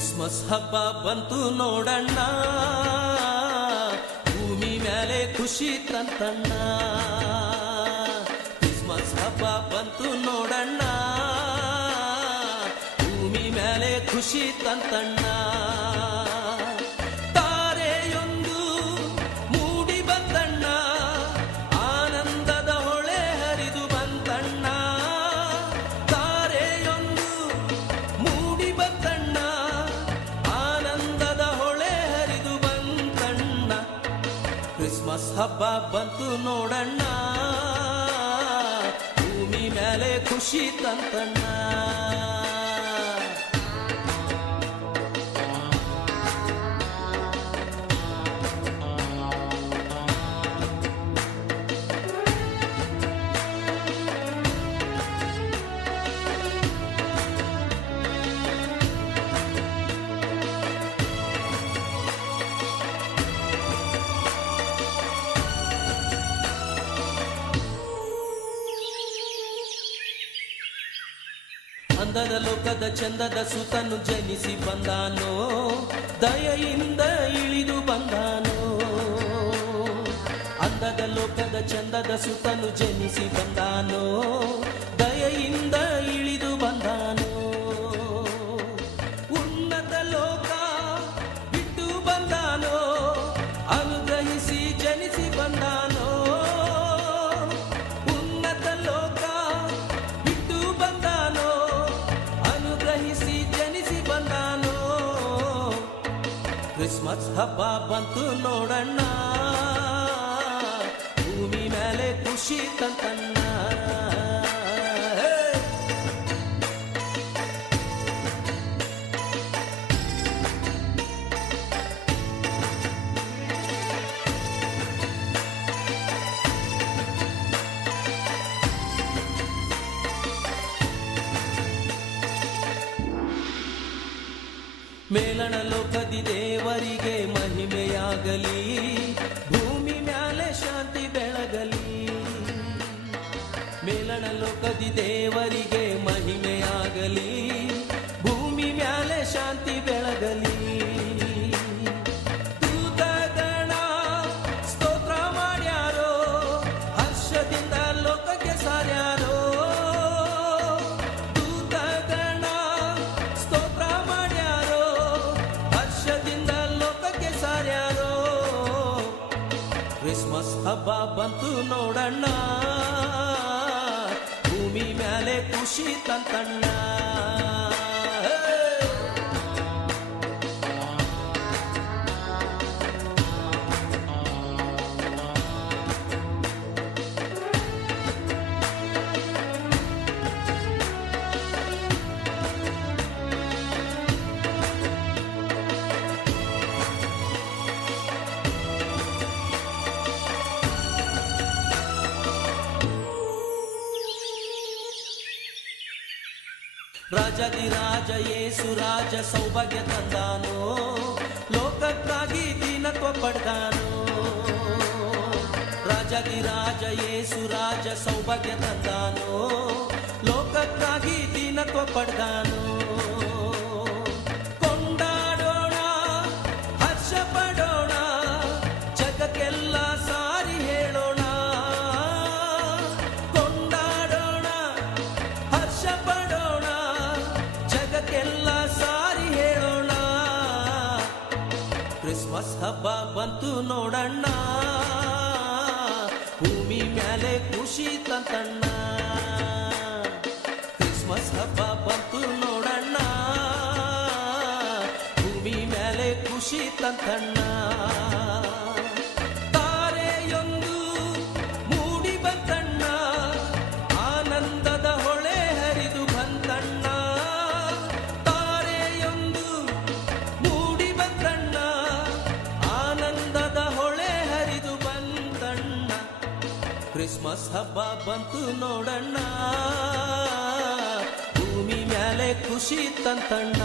Christmas ಹಬ್ಬ ಬಂತು ನೋಡಣ್ಣ, ಭೂಮಿ ಮೇಲೆ ಖುಷಿ ತಂತಣ್ಣ. ಕ್ರಿಸ್ಮಸ್ ಹಬ್ಬ ಬಂತು ನೋಡಣ್ಣ, ಭೂಮಿ ಮೇಲೆ ಖುಷಿ ತಂತಣ್ಣ. ತಾರೆಯೊಂದು ಮೂಡಿ ಬಂತಣ್ಣ, ಆನಂದದ ಹೊಳೆ ಹರಿದು ಬಂತಣ್ಣ. ತಾರೆಯೊಂದು ಮೂಡಿ ಬಂತಣ್ಣ, ಆನಂದದ ಹೊಳೆ ಹರಿದು ಬಂತಣ್ಣ. ಕ್ರಿಸ್ಮಸ್ ಹಬ್ಬ ಬಂತು ನೋಡಣ್ಣ, ಭೂಮಿ ಮೇಲೆ ಖುಷಿ ತಂತಣ್ಣ. ಅಂದದ ಲೋಕದ ಚಂದದ ಸುತನು ಜನಿಸಿ ಬಂದಾನೋ, ದಯೆಯಿಂದ ಇಳಿದು ಬಂದಾನೋ. ಅಂದದ ಲೋಕದ ಚಂದದ ಸುತನು ಜನಿಸಿ ಬಂದಾನೋ, ದಯೆಯಿಂದ ಇಳಿದು ಬಂದಾನೋ. ಉನ್ನತ ಲೋಕ ಬಿಟ್ಟು ಬಂದಾನೋ, ಅನುಗ್ರಹಿಸಿ ಜನಿಸಿ ಬಂದಾನೋ. ಉನ್ನತ ಲೋಕ ಬಿಟ್ಟು ಬಂದಾನೋ, ಅನುಗ್ರಹಿಸಿ ಜನಿಸಿ ಬಂದಾನೋ. ಕ್ರಿಸ್ಮಸ್ ಹಬ್ಬ ಬಂತು ನೋಡಣ್ಣ, ಭೂಮಿ ಮೇಲೆ ಖುಷಿ ತಂತಣ್ಣ. ಮೇಲಣ ಲೋಕದಿ ದೇವರಿಗೆ ಮಹಿಮೆಯಾಗಲಿ, ಭೂಮಿ ಮ್ಯಾಲೆ ಶಾಂತಿ ಬೆಳಗಲಿ. ಮೇಲಣ ಲೋಕದಿ ದೇವರಿಗೆ ಮಹಿಮೆಯಾಗಲಿ, ಭೂಮಿ ಮ್ಯಾಲೆ ಶಾಂತಿ ಬೆಳಗಲಿ. ದೂತಗಣ ಸ್ತೋತ್ರ ಮಾಡ್ಯಾರೋ, ಹರ್ಷದಿಂದ ಲೋಕಕ್ಕೆ ಸಾರ್ಯಾರೋ. ದೂತಗಣ ಸ್ತೋತ್ರ ಮಾಡ್ಯಾರೋ, ಹರ್ಷದಿಂದ ಲೋಕಕ್ಕೆ ಸಾರ್ಯಾರೋ. ಕ್ರಿಸ್ಮಸ್ ಹಬ್ಬ ಬಂತು ನೋಡಣ್ಣ, ಭೂಮಿ ಮ್ಯಾಲೆ ಖುಷಿ ತಂತಣ್ಣ. ರಾಜಾದಿರಾಜ ಯೇಸು ರಾಜ ಸೌಭಾಗ್ಯ ತಂದಾನೋ, ಲೋಕಕ್ಕಾಗಿ ದೀನತ್ವ ಪಡೆದಾನೋ. ರಾಜಾದಿರಾಜ ಯೇಸು ರಾಜ ಸೌಭಾಗ್ಯ ತಂದಾನೋ, ಲೋಕಕ್ಕಾಗಿ ದೀನತ್ವ ಪಡೆದಾನೋ. ಕೊಂಡಾಡೋಣ, ಹರ್ಷ ಪಡೋಣ, ಜಗಕ್ಕೆಲ್ಲ ಸಾರಿ ಹೇಳೋಣ. ಕೊಂಡಾಡೋಣ, ಹರ್ಷ ಪಡೋಣ, ಜಗಕ್ಕೆಲ್ಲ ಸಾರಿ ಹೇಳೋಣ. ಕ್ರಿಸ್ಮಸ್ ಹಬ್ಬ ಬಂತು ನೋಡಣ್ಣ, ಭೂಮಿ ಮ್ಯಾಲೆ ಖುಷಿ ತಂತಣ್ಣ. ಕ್ರಿಸ್ಮಸ್ ಹಬ್ಬ ಬಂತು ನೋಡಣ್ಣ, ಭೂಮಿ ಮ್ಯಾಲೆ ಖುಷಿ ತಂತಣ್ಣ. ತಾರೆಯೊಂದು ಮೂಡಿ ಬಂತಣ್ಣ, ಆನಂದದ ಹೊಳೆ ಹರಿದು ಬಂತಣ್ಣ. ತಾರೆಯೊಂದು ಮೂಡಿ ಬಂತಣ್ಣ, ಆನಂದದ ಹೊಳೆ ಹರಿದು ಬಂತಣ್ಣ. ಕ್ರಿಸ್ಮಸ್ ಹಬ್ಬ ಬಂತು ನೋಡಣ್ಣ, ಭೂಮಿ ಮ್ಯಾಲೆ ಖುಷಿ ತಂತಣ್ಣ.